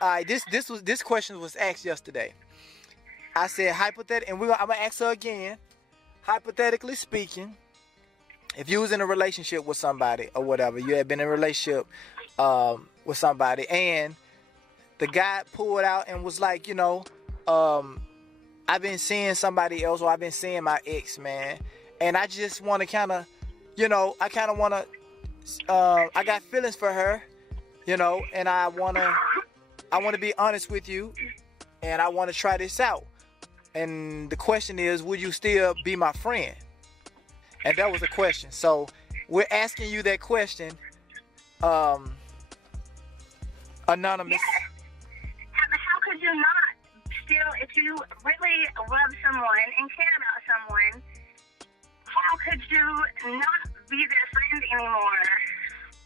All right, this question was asked yesterday. I said hypothetical, and I'm gonna ask her again. Hypothetically speaking, if you was in a relationship with somebody or whatever, you had been in a relationship with somebody, and the guy pulled out and was like, I've been seeing somebody else, or I've been seeing my ex, man, and I just want to kind of, I kind of want to, I got feelings for her, and I want to be honest with you, and I want to try this out. And the question is, would you still be my friend? And that was the question. So we're asking you that question, anonymous. How could you not still, if you really love someone and care about someone, how could you not be their friend anymore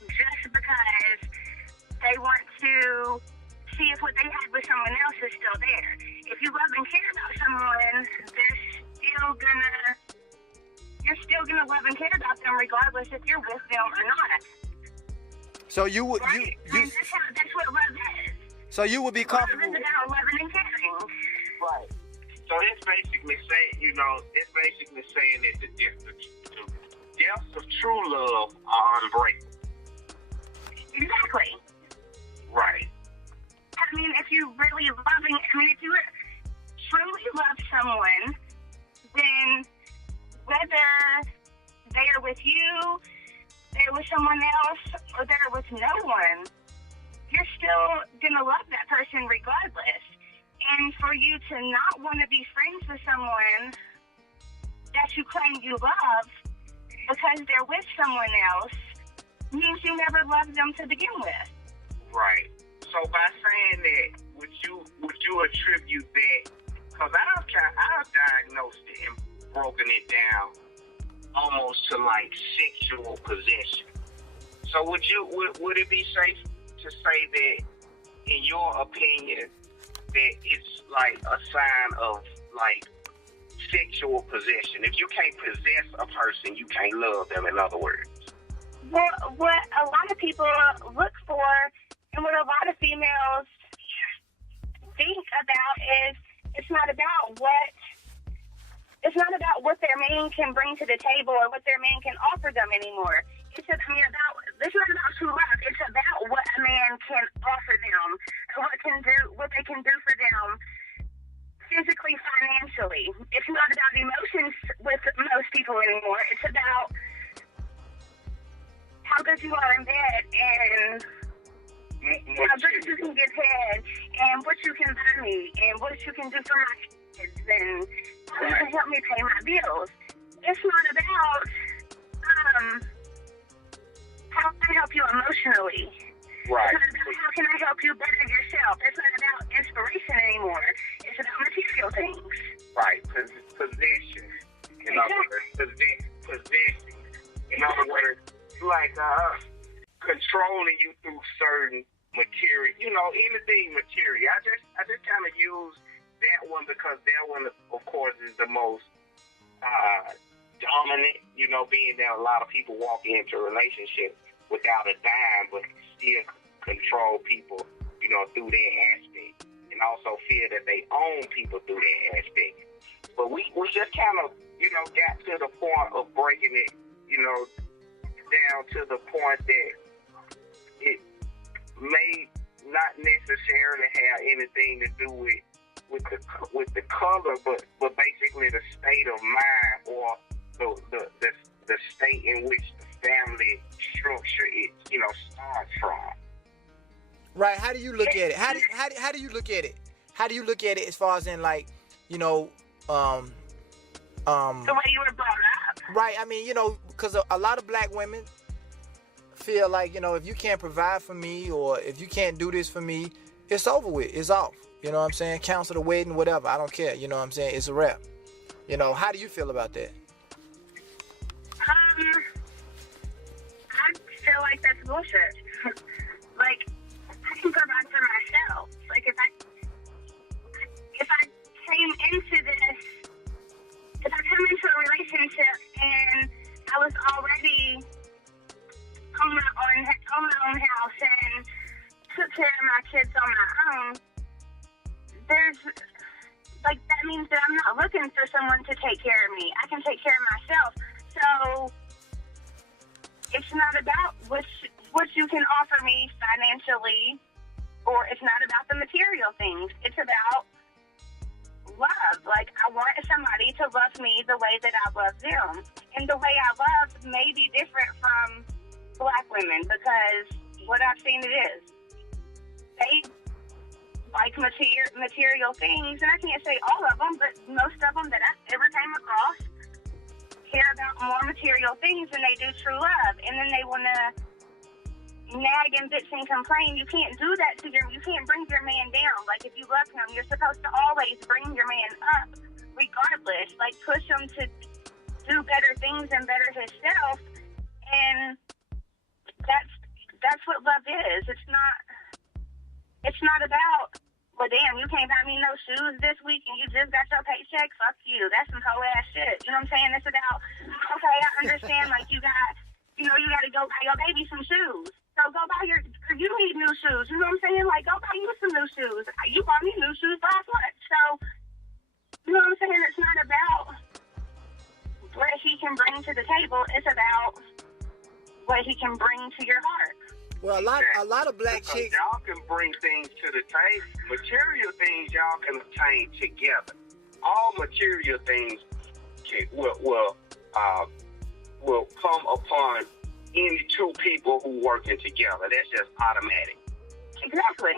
just because they want to see if what they had with someone else is still there? If you love and care about someone, you're still gonna love and care about them regardless if you're with them or not. So you would right? That's what love is. So you would be comfortable. Love is about loving and caring. Right. So it's basically saying, that the depths of true love are unbreakable. Exactly. Right. I mean, if you truly love someone, then whether they are with you, they're with someone else, or they're with no one, you're still going to love that person regardless. And for you to not want to be friends with someone that you claim you love because they're with someone else means you never loved them to begin with. Right. So by saying that, would you attribute that? Because I've diagnosed it and broken it down almost to like sexual possession. So would it be safe to say that, in your opinion, that it's like a sign of like sexual possession? If you can't possess a person, you can't love them, in other words. Well, what a lot of people look for and what a lot of females think about is it's not about what their man can bring to the table or what their man can offer them anymore. It's not about true love. It's about what a man can offer them, what they can do for them physically, financially. It's not about emotions with most people anymore. It's about how good you are in bed and how good you can get head and what you can buy me and what you can do for my kids and how you can help me pay my bills. It's not about how can I help you emotionally. Right. It's not about how can I help you better yourself. It's not about inspiration anymore. It's about material things. Right. Possession. In other words, possession. In other words, like controlling you through certain material, anything material. I just kind of use that one because that one, of course, is the most dominant. Being that a lot of people walk into relationships without a dime, but still control people, through their aspect, and also feel that they own people through their aspect. But we just kind of, got to the point of breaking it, down to the point that it may not necessarily have anything to do with the color, but basically the state of mind or the state in which the family structure starts from. Right. How do you look at it? How do you look at it? How do you look at it as far as in like, the way you were brought up. Right. I mean, because a lot of black women feel like, if you can't provide for me or if you can't do this for me, it's over with. It's off. You know what I'm saying? Cancel the wedding, whatever. I don't care. You know what I'm saying? It's a wrap. How do you feel about that? I feel like that's bullshit. Like, I can provide for myself. Like, if I came into a relationship and I was already on my own house and took care of my kids on my own, that means that I'm not looking for someone to take care of me. I can take care of myself. So it's not about what you can offer me financially, or it's not about the material things. It's about love. Like, I want somebody to love me the way that I love them. And the way I love may be different from black women, because what I've seen it is. They like material things, and I can't say all of them, but most of them that I've ever came across care about more material things than they do true love. And then they want to nag and bitch and complain. You can't do that you can't bring your man down. Like, if you love him, you're supposed to always bring your man up, regardless. Like, push him to do better things and better himself. And that's what love is. It's not about, well, damn, you can't buy me no shoes this week and you just got your paycheck. Fuck you. That's some whole ass shit. You know what I'm saying? It's about, okay, I understand, like, you got to go buy your baby some shoes. So go buy you need new shoes. You know what I'm saying? Like, go buy you some new shoes. You bought me new shoes last month. So, you know what I'm saying? It's not about what he can bring to the table. It's about what he can bring to your heart. Well, a lot of black chicks. Y'all can bring things to the table. Material things y'all can obtain together. All material things will come upon any two people who working together. That's just automatic. Exactly.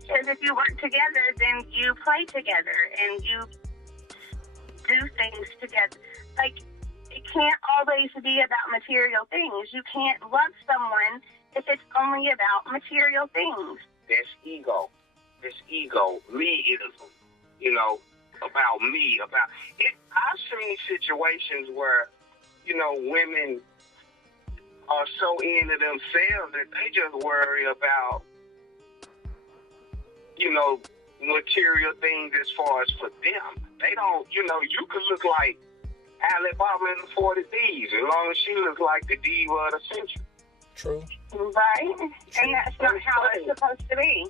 Because if you work together, then you play together and you do things together. Like, it can't always be about material things. You can't love someone if it's only about material things. That's ego. That's ego. Me-ism. You know, about me. About it. I've seen situations where, you know, women are so into themselves that they just worry about, you know, material things as far as for them. They don't, you know, you could look like Alibaba in the 40 Thieves, as long as she looks like the diva of the century. True. Right? True. And that's not how it's supposed to be.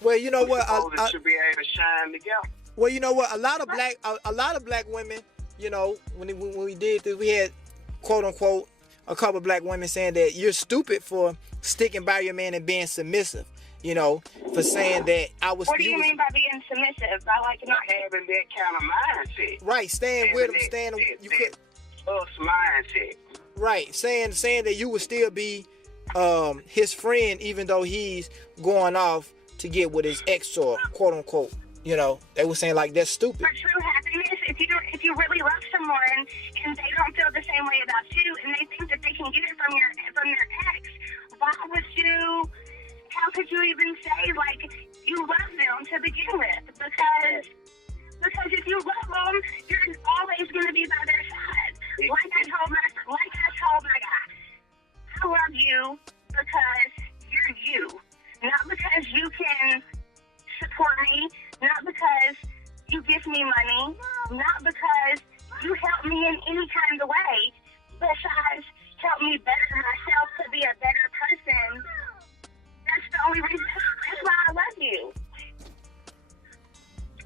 Well, you know what? It should be able to shine together. Well, you know what? A lot of black women, you know, when we did this, we had, quote unquote, a couple of black women saying that you're stupid for sticking by your man and being submissive. You know, for saying that I was. What do you mean by being submissive? By like not having that kind of mindset. Right, staying with him, you could. Us mindset. Right, saying that you would still be his friend even though he's going off to get with his ex, or quote unquote. You know, they were saying like that's stupid. For true happiness, if you really love someone and they don't feel the same way about you, and they think that they can get it from their ex, why would you? How could you even say, like, you love them to begin with? Because if you love them, you're always going to be by their side. Like I told my guy, I love you because you're you. Not because you can support me, not because you give me money, not because you help me in any kind of way, besides help me better myself to be a better person. That's the only reason. That's why I love you.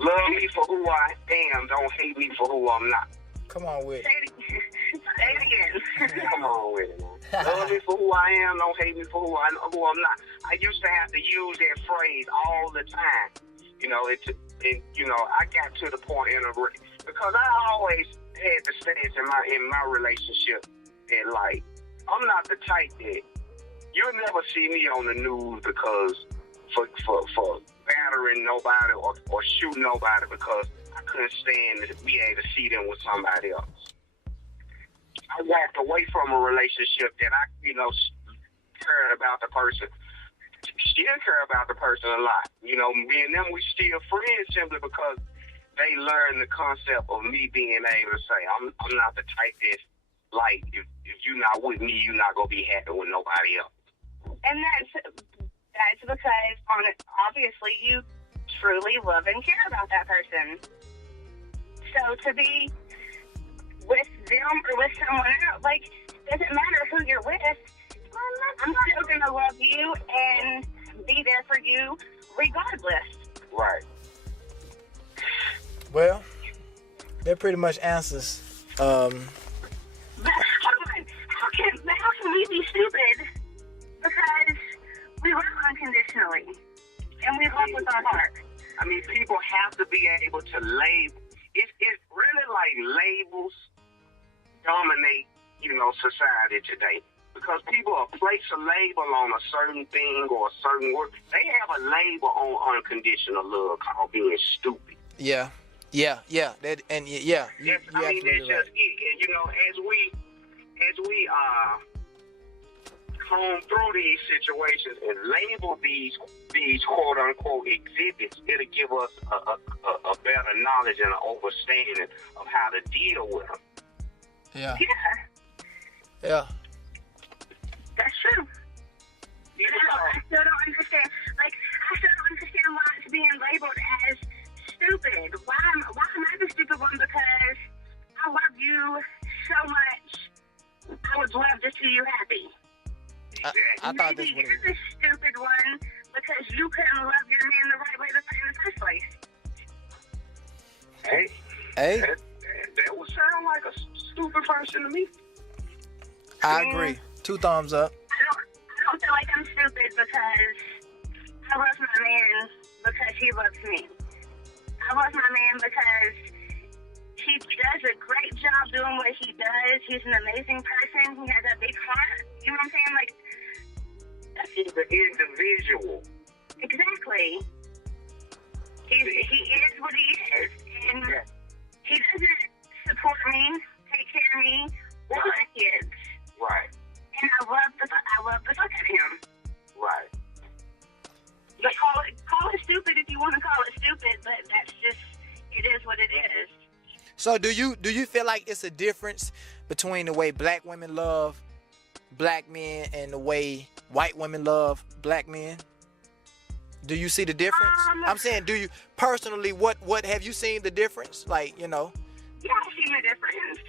Love me for who I am. Don't hate me for who I'm not. Come on with it. Say it again. Come on with it, man. Love me for who I am. Don't hate me for who I'm not. I used to have to use that phrase all the time. You know, I got to the point because I always had the stance in my relationship that, like, I'm not the type that you'll never see me on the news because for battering nobody or shooting nobody because I couldn't stand to be able to see them with somebody else. I walked away from a relationship that I, you know, cared about the person. Still care about the person a lot. You know, me and them, we still friends simply because they learned the concept of me being able to say, I'm not the type that's like, if you're not with me, you're not going to be happy with nobody else. And that's because, obviously, you truly love and care about that person. So to be with them or with someone else, like, doesn't matter who you're with. I'm still gonna love you and be there for you regardless. Right. Well, that pretty much answers. But how can we be stupid? Because we love unconditionally and we love with our heart. I mean, people have to be able to label. It's really like labels dominate, society today. Because people will place a label on a certain thing or a certain word. They have a label on unconditional love called being stupid. Yeah. That, and yeah. That's just it. And, as we comb through these situations and label these quote unquote exhibits, it'll give us a better knowledge and an understanding of how to deal with them. Yeah. That's true. I still don't understand. Like, I still don't understand why it's being labeled as stupid. Why am I the stupid one? Because I love you so much. I would love to see you happy. I thought this Maybe was you're the stupid one because you couldn't love your man the right way in the first place. Hey. That would sound like a stupid person to me. I agree. 2 thumbs up. I don't feel like I'm stupid because I love my man because he loves me. I love my man because he does a great job doing what he does. He's an amazing person. He has a big heart. You know what I'm saying? Like, He's an individual. exactly. He is what he is. And he doesn't support me, take care of me, or my kids. Right. And I love the fuck out of him. Right. But call it stupid if you want to call it stupid, but that's just, it is what it is. So do you feel like it's a difference between the way black women love black men and the way white women love black men? Do you see the difference? I'm saying, do you personally, what have you seen the difference? Like, Yeah, I've seen the difference.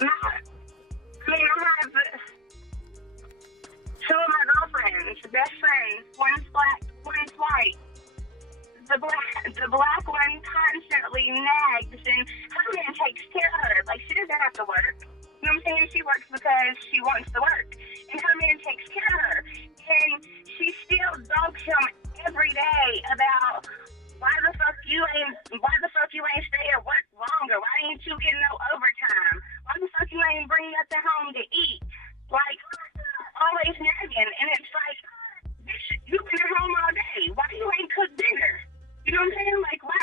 I have 2 of my girlfriends, best friends. One's black, one's white. The black one constantly nags, and her man takes care of her. Like, she doesn't have to work. You know what I'm saying? She works because she wants to work. And her man takes care of her. And she still dogs him every day about why the fuck you ain't stay at work longer? Why ain't you getting no overtime? Why the fuck you ain't bring nothing home to eat? Like, always nagging. And it's like, bitch, you been at home all day. Why you ain't cooked dinner? You know what I'm saying? Like, why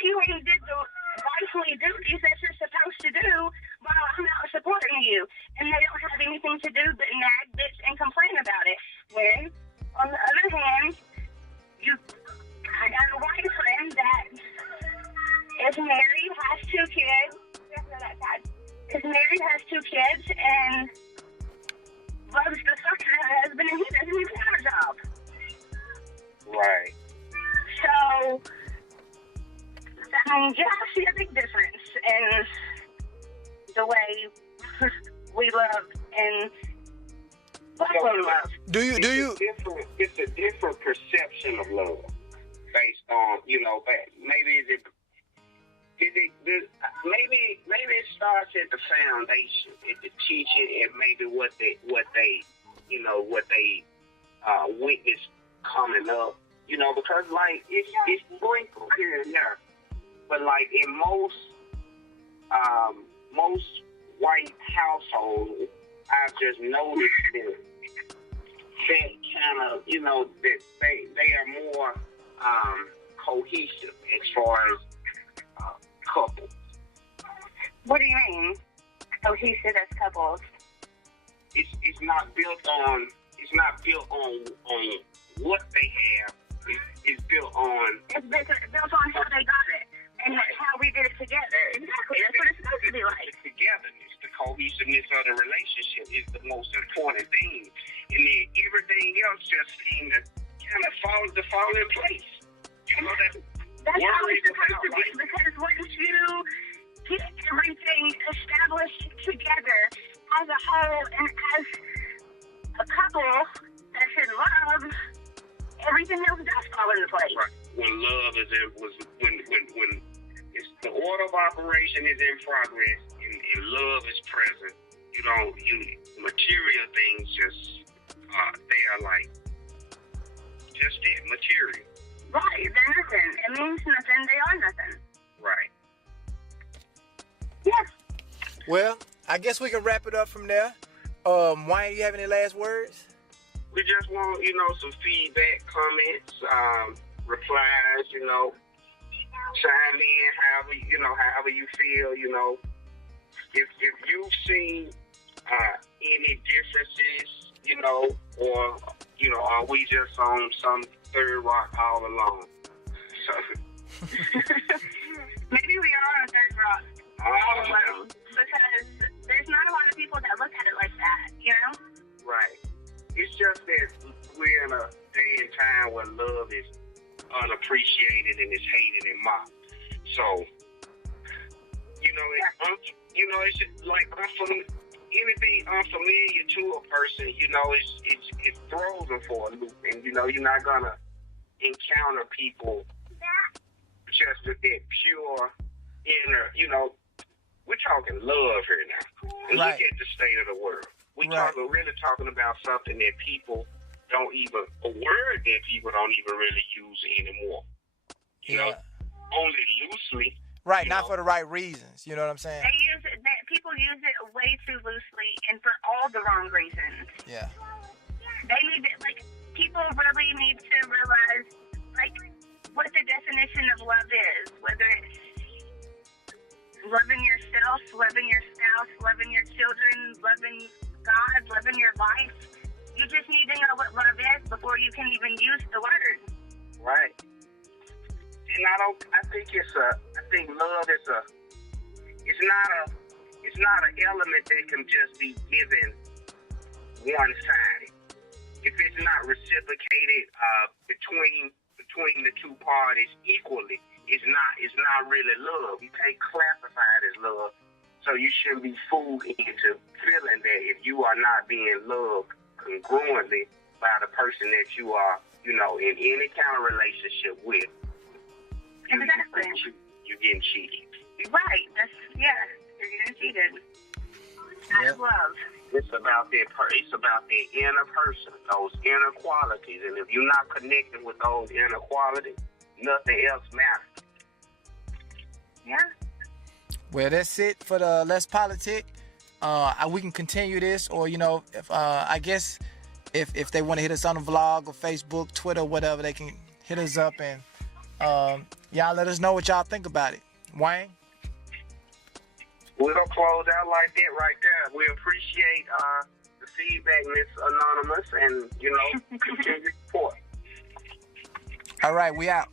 you ain't did the wifely duties that you're supposed to do while I'm out supporting you? And they don't have anything to do but nag, bitch, and complain about it. When, on the other hand, I got a white friend that is married, has 2 kids. Is married, has 2 kids, and loves the fuck out of her husband, and he doesn't even have a job. Right. So, I see a big difference in the way we love and black women love. do you? It's a different perception of love based on, maybe maybe it starts at the foundation, at the teaching, and maybe what they witness coming up. Because like it's sprinkled here and there, but like in most white households, I've just noticed that kind of that they are more cohesive as far as couples. What do you mean? Cohesive as couples? It's not built on what they have. It's built on. It's built on how they got it and how we did it together. Exactly. That's what it's supposed to be like. The togetherness, the cohesiveness of the relationship is the most important thing, and then everything else just seems to kind of fall in place. That's how it's supposed to be, because once you get everything established together as a whole and as a a couple that's in love, everything else does fall into place. Right. When love is when it's the order of operation is in progress and love is present, material things just they are like just it, material. Right, they're nothing. It means nothing. They are nothing. Right. Yes. Well, I guess we can wrap it up from there. Wayne, you have any last words? We just want, some feedback, comments, replies, chime in however you feel, If you've seen any differences, or, are we just on some third rock all along? So maybe we are on third rock all alone. Because there's not a lot of people that look at it like that, Right. It's just that we're in a day and time where love is unappreciated and is hated and mocked. So, it's just like anything unfamiliar to a person, it throws them for a loop. And, you're not going to encounter people just with that pure inner, we're talking love here now. And right. Look at the state of the world. We're really talking about something that people don't even, a word that people don't even really use anymore. Only loosely. Right, not for the right reasons. You know what I'm saying? People use it way too loosely and for all the wrong reasons. Yeah. They need to, people really need to realize, what the definition of love is, whether it's loving yourself, loving your spouse, loving your children, loving God, loving your life. You just need to know what love is before you can even use the word. Right. And I think love is it's not an element that can just be given one-sided. If it's not reciprocated between the two parties equally, it's not really love. You can't classify it as love. So you shouldn't be fooled into feeling that if you are not being loved congruently by the person that you are, in any kind of relationship with. Exactly. You're getting cheated. Right. You're getting cheated. Out of love. It's about the inner person, those inner qualities. And if you're not connected with those inner qualities, nothing else matters. Yeah. Well, that's it for the Let's Politic. We can continue this, or if I guess if they want to hit us on the vlog or Facebook, Twitter, whatever, they can hit us up and y'all let us know what y'all think about it. Wayne? We're gonna close out like that right there. We appreciate the feedback, Miss Anonymous, and continue support. All right, we out.